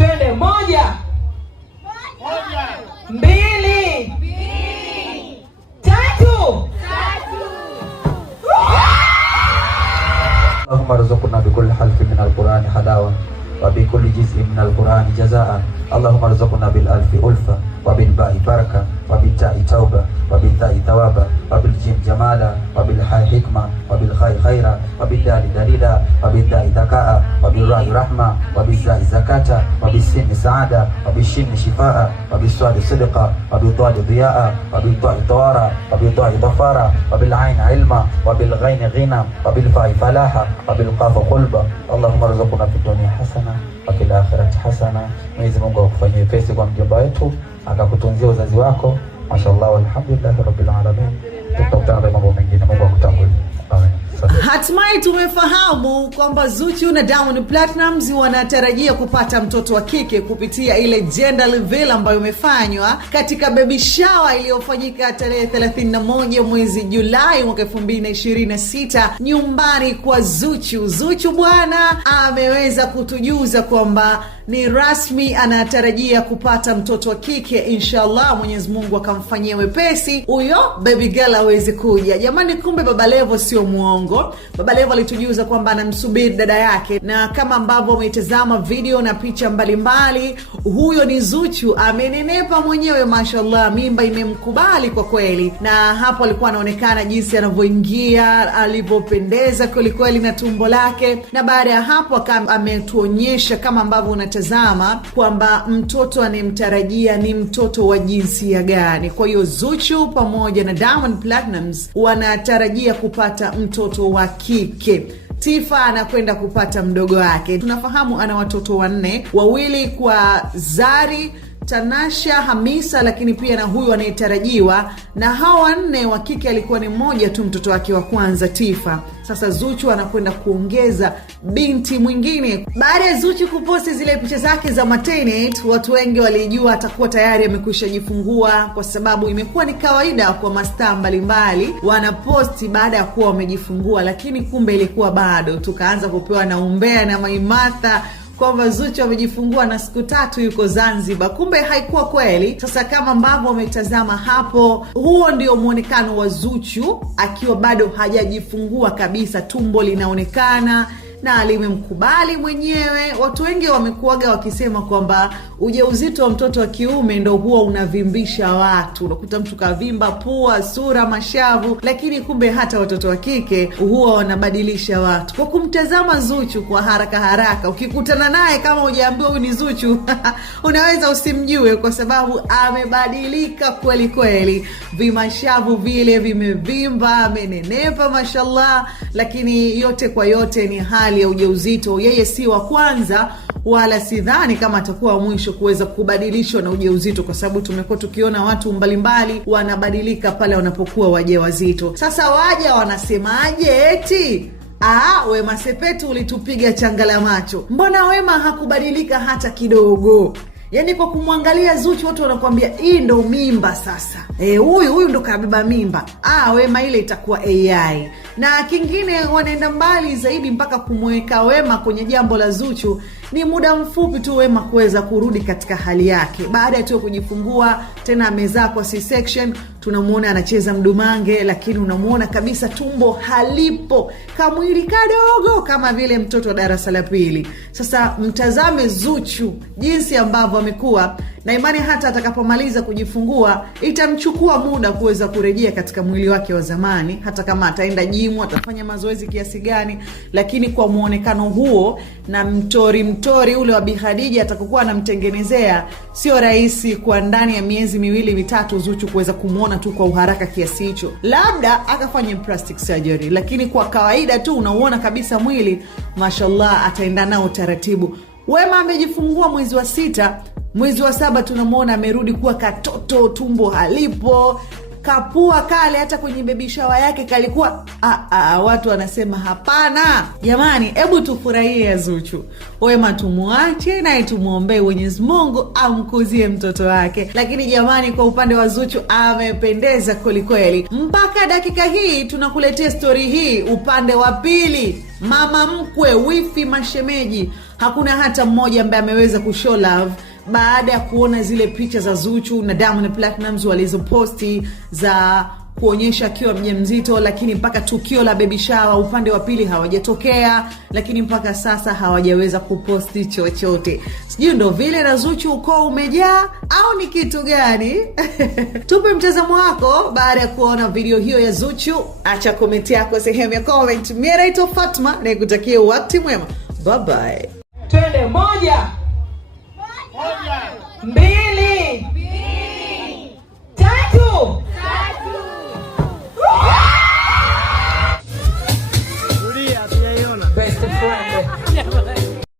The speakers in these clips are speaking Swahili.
Twende. Moja. Mbili. Tatu. اللهم ارزقنا بكل حرف من القرآن حلاوة وبكل جزء من القرآن جزاء. اللهم ارزقنا بالألف ألفة وبالباء بركة وبالتاء توبة وبالتاء ثوابا وبالجيم جمالا وبالحاء حكمة وبالخاء خيرا وبالدال دليلا وبالداء ذكاء وبالراء رحمة وبالزاء زكاة وبالسين سعادة وبالشين شفاء وبالصاد صدقا وبالضاد ضياء وبالطاء طوارا وبالطاء ظفارا وبالعين علما وبالغين غنى وبالفاء فلاحا وبالقاف قلبا. اللهم ارزقنا في الدنيا حسنة وفي الآخرة حسنة. Mwenyezi Mungu akufanyie pesi kwa mjomba wetu, akakutunzia uzazi wako. Mashallah, walhamdulillah rabbil alamin. Tutakutana na mambo mengine. Mungu akutangulie. Amen. Hatimaye tumefahamu kwamba Zuchu na Diamond Platnumz wanatarajia kupata mtoto wa kike kupitia ile gender reveal ambayo imefanywa katika baby shower iliyofanyika tarehe 31 mwezi Julai mwaka 2026 nyumbani kwa Zuchu. Zuchu bwana ameweza kutujuza kwamba ni rasmi anatarajia kupata mtoto wa kike. Inshallah Mwenyezi Mungu akamfanyia wepesi huyo baby girl aweze kuja. Jamani, kumbe Baba Levo sio muongo. Baba Levo alitujuza kwamba anamsubiri dada yake, na kama ambavyo umetazama video na picha mbalimbali, huyo ni Zuchu, amenenepa mwenyewe mashallah, mimba imemkubali kwa kweli. Na hapo alikuwa anaonekana jinsi anavyoingia, alivyopendeza kweli kweli na tumbo lake. Na baada ya hapo ametuonyesha kama ambavyo unatazama kwamba mtoto anemtarajia ni mtoto wa jinsia gani. Kwa hiyo Zuchu pamoja na Diamond Platnumz wanatarajia kupata mtoto wa kike. Tifa anakwenda kupata mdogo wake. Tunafahamu ana watoto 4, wawili kwa Zari, Tanasha, Hamisa, lakini pia na huyu anayetarajiwa. Na hawa 4 wa kike alikuwa ni mmoja tu, mtoto wake wa kwanza Tifa. Sasa Zuchu anakwenda kuongeza binti mwingine. Baada ya Zuchu kuposti zile picha zake za maternity, watu wengi walijua atakuwa tayari amekwisha jifungua, kwa sababu imekuwa ni kawaida kwa mastaa mbalimbali wanaposti baada ya kuwa wamejifungua, lakini kumbe ilikuwa bado. Tukaanza kupewa na umbea na Maimartha kwamba Zuchu amejifungua na siku 3 yuko Zanzibar. Kumbe haikuwa kweli. Sasa kama ambavyo umetazama hapo, huo ndio muonekano wa Zuchu akiwa bado hajajifungua kabisa. Tumbo linaonekana na limemkubali mwenyewe. Watu wengi wamekuaga wakisema kwamba ujauzito wa mtoto wa kiume ndo huwa unavimbisha watu. Unakuta mtu kavimba pua, sura, mashavu, lakini kumbe hata watoto wa kike huwa wanabadilisha watu. Kwa kumtazama Zuchu kwa haraka haraka, ukikutana naye kama hujaambiwa huyu ni Zuchu unaweza usimjue, kwa sababu amebadilika kweli kweli. Vimashavu vile vimevimba, amenenepa mashallah. Lakini yote kwa yote ni hali ya ujauzito. Yeye si wa kwanza wala sidhani kama atakuwa wa mwisho kuweza kubadilishwa na ujauzito, kwa sababu tumekuwa tukiona watu mbalimbali wanabadilika pale wanapokuwa wajawazito. Sasa waja wanasemaje eti Wema Sepetu ulitupiga changala macho. Mbona Wema hakubadilika hata kidogo? Yaani kwa kumwangalia Zuchu watu wanakuambia hii ndo mimba sasa. Huyu ndo kabeba mimba. Wema ile itakuwa AI. Na kingine wanaenda mbali zaidi mpaka kumweka Wema kwenye jambo la Zuchu. Ni muda mfupi tu Wema kuweza kurudi katika hali yake. Baada ya tu kujifungua, tena amezaa kwa C-section, tunamuona anacheza mdumange, lakini unamuona kabisa tumbo halipo. Kamwili kadogo kama vile mtoto wa darasa la 2. Sasa mtazame Zuchu jinsi ambavyo amekuwa, na imani hata atakapomaliza kujifungua itamchukua muda kuweza kurejea katika mwili wake wa zamani, hata kama ataenda jimu, atafanya mazoezi kiasi gani. Lakini kwa muonekano huo na mtori ule wa Bi Khadija atakokuwa anamtengenezea, sio rahisi kwa ndani ya miezi 2-3 Zuchu kuweza kumuona tu kwa uharaka kiasi hicho. Labda akafanya plastic surgery, lakini kwa kawaida tu unaona kabisa mwili mashallah ataenda nao taratibu. Wema amejifungua mwezi wa 6, mwezi wa 7 tunamuona amerudi kuwa katoto, tumbo halipo, kapua kale hata kwenye baby shower yake kalikuwa watu wanasema hapana. Jamani, hebu tufurahie Zuchu. Wema tumuache na tumuombe Mwenyezi Mungu amkuzie mtoto wake. Lakini jamani, kwa upande wa Zuchu amependeza kweli kweli. Mpaka dakika hii tunakuletea story hii upande wa pili. Mama mkwe, wifi, mashemeji hakuna hata mmoja ambaye ameweza kushow love baada ya kuona zile picha za Zuchu na Diamond Platnumz walizoposti za kuonyesha akiwa mjamzito, lakini mpaka tukio la baby shower upande wa pili hawajatokea, lakini mpaka sasa hawajaweza kuposti chochote. Sijui ndo vile na Zuchu uko umejaa au ni kitu gani? Tupe mtazamo wako baada ya kuona video hiyo ya Zuchu. Acha comment yako sehemu ya comment. Mimi naitwa Fatma na nikutakia wakati mwema. Bye bye. Twende 1 2 3. Best friend.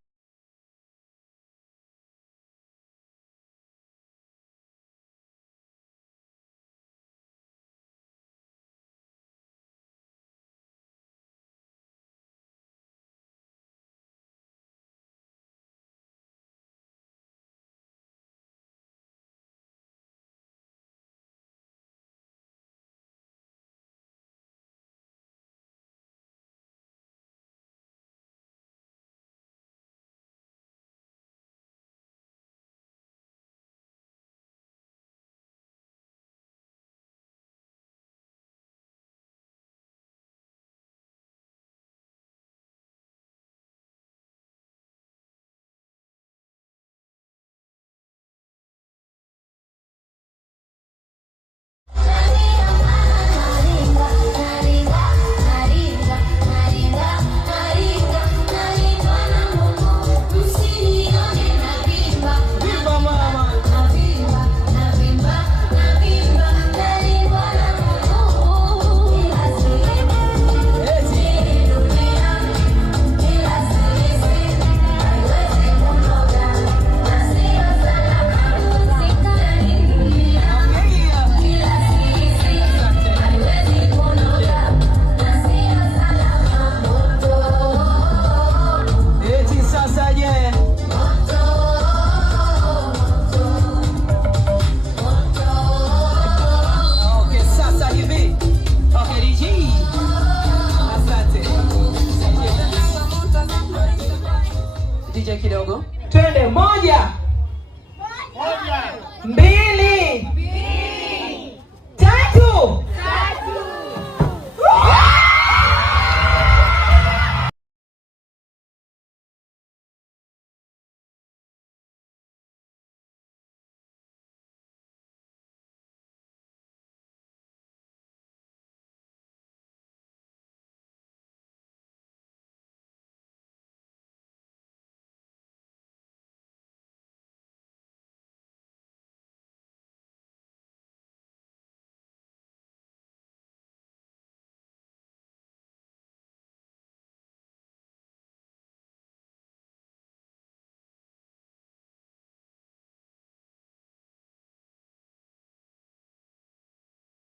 Twende 1 2